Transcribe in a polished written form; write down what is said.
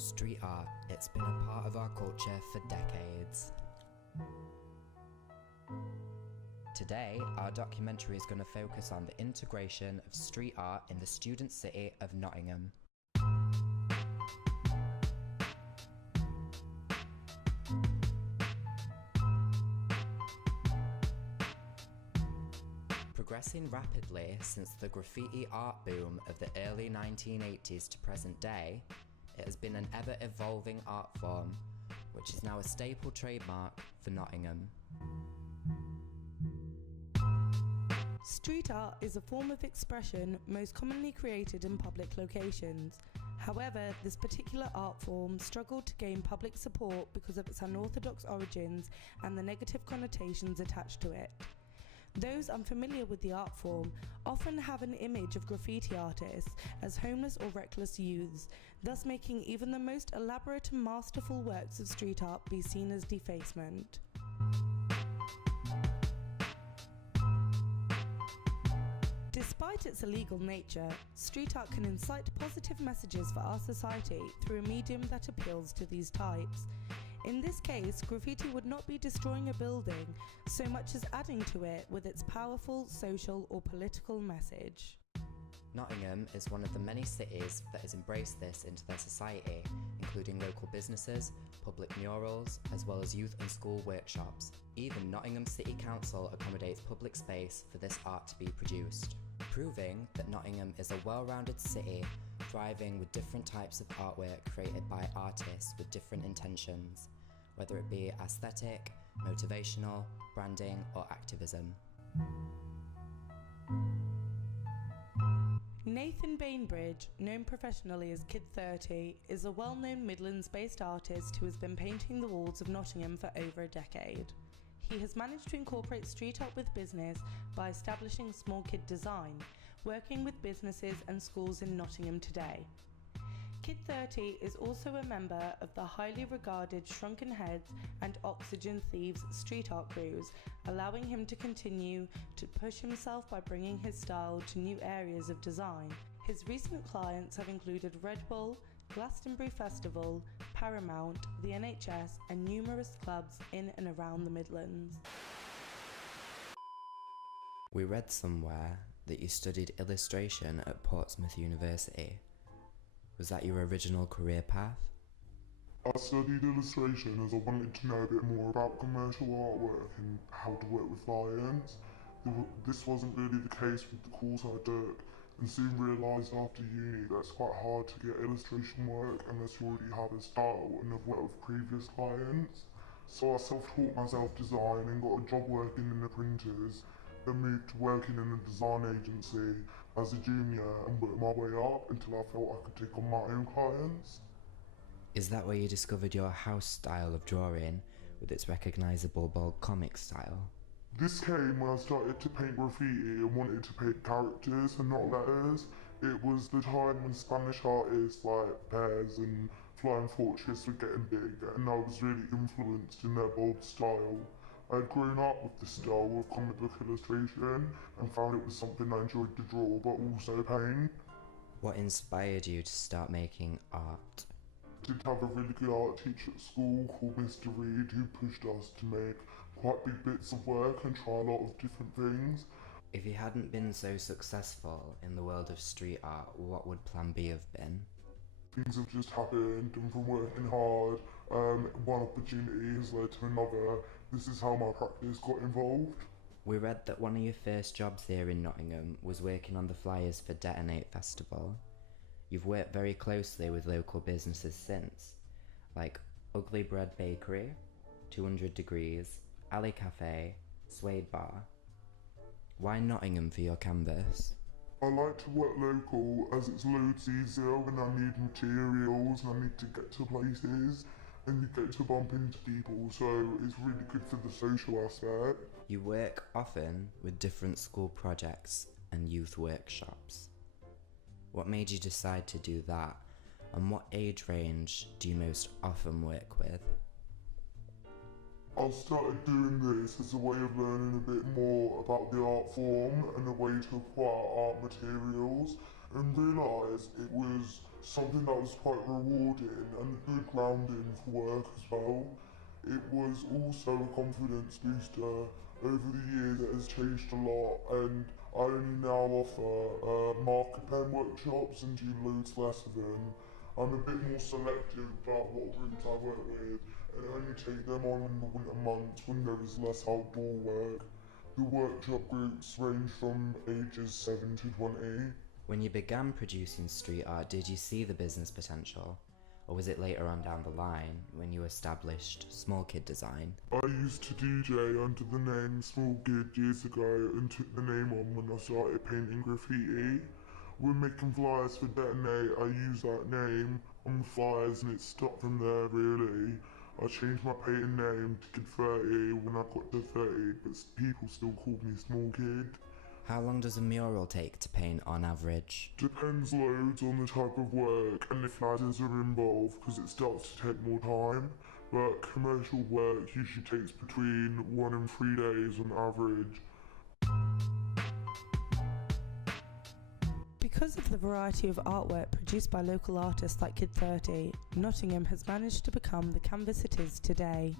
Street art, it's been a part of our culture for decades. Today, our documentary is going to focus on the integration of street art in the student city of Nottingham. Progressing rapidly since the graffiti art boom of the early 1980s to present day, it has been an ever-evolving art form, which is now a staple trademark for Nottingham. Street art is a form of expression most commonly created in public locations. However, this particular art form struggled to gain public support because of its unorthodox origins and the negative connotations attached to it. Those unfamiliar with the art form often have an image of graffiti artists as homeless or reckless youths, thus making even the most elaborate and masterful works of street art be seen as defacement. Despite its illegal nature, street art can incite positive messages for our society through a medium that appeals to these types. In this case, graffiti would not be destroying a building so much as adding to it with its powerful social or political message. Nottingham is one of the many cities that has embraced this into their society, including local businesses, public murals, as well as youth and school workshops. Even Nottingham City Council accommodates public space for this art to be produced, proving that Nottingham is a well-rounded city, thriving with different types of artwork created by artists with different intentions, whether it be aesthetic, motivational, branding, or activism. Nathan Bainbridge, known professionally as Kid 30, is a well-known Midlands-based artist who has been painting the walls of Nottingham for over a decade. He has managed to incorporate street art with business by establishing Small Kid Design, working with businesses and schools in Nottingham today. Kid 30 is also a member of the highly regarded Shrunken Heads and Oxygen Thieves street art crews, allowing him to continue to push himself by bringing his style to new areas of design. His recent clients have included Red Bull, Glastonbury Festival, Paramount, the NHS, and numerous clubs in and around the Midlands. We read somewhere that you studied illustration at Portsmouth University. Was that your original career path? I studied illustration as I wanted to know a bit more about commercial artwork and how to work with clients. This wasn't really the case with the course I took, and soon realised after uni that it's quite hard to get illustration work unless you already have a style and have worked with previous clients. So I self-taught myself design and got a job working in the printers, then moved to working in a design agency as a junior and worked my way up until I felt I could take on my own clients. Is that where you discovered your house style of drawing with its recognisable bold comic style? This came when I started to paint graffiti and wanted to paint characters and not letters. It was the time when Spanish artists like Pears and Flying Fortress were getting big, and I was really influenced in their bold style. I had grown up with the style of comic book illustration and found it was something I enjoyed to draw but also paint. What inspired you to start making art? I did have a really good art teacher at school called Mr. Reed who pushed us to make quite big bits of work and try a lot of different things. If you hadn't been so successful in the world of street art, what would plan B have been? Things have just happened, and from working hard, one opportunity has led to another. This is how my practice got involved. We read that one of your first jobs here in Nottingham was working on the flyers for Detonate Festival. You've worked very closely with local businesses since, like Ugly Bread Bakery, 200 Degrees, Alley Cafe, Suede Bar. Why Nottingham for your canvas? I like to work local as it's loads easier when I need materials and I need to get to places and you get to bump into people, so it's really good for the social aspect. You work often with different school projects and youth workshops. What made you decide to do that, and what age range do you most often work with? I started doing this as a way of learning a bit more about the art form and a way to acquire art materials and realised it was something that was quite rewarding and a good grounding for work as well. It was also a confidence booster. Over the years it has changed a lot, and I only now offer marker pen workshops and do loads less of them. I'm a bit more selective about what groups I work with and only take them on in the winter months when there is less outdoor work. The workshop groups range from ages 7 to 20. When you began producing street art, did you see the business potential? Or was it later on down the line when you established Small Kid Design? I used to DJ under the name Small Kid years ago and took the name on when I started painting graffiti. When making flyers for Detonate, I used that name on the flyers and it stuck from there really. I changed my painting name to Kid 30 when I got to 30, but people still called me Small Kid. How long does a mural take to paint on average? Depends loads on the type of work and if ladders are involved, because it starts to take more time. But commercial work usually takes between 1 and 3 days on average. Because of the variety of artwork produced by local artists like Kid 30, Nottingham has managed to become the canvas it is today.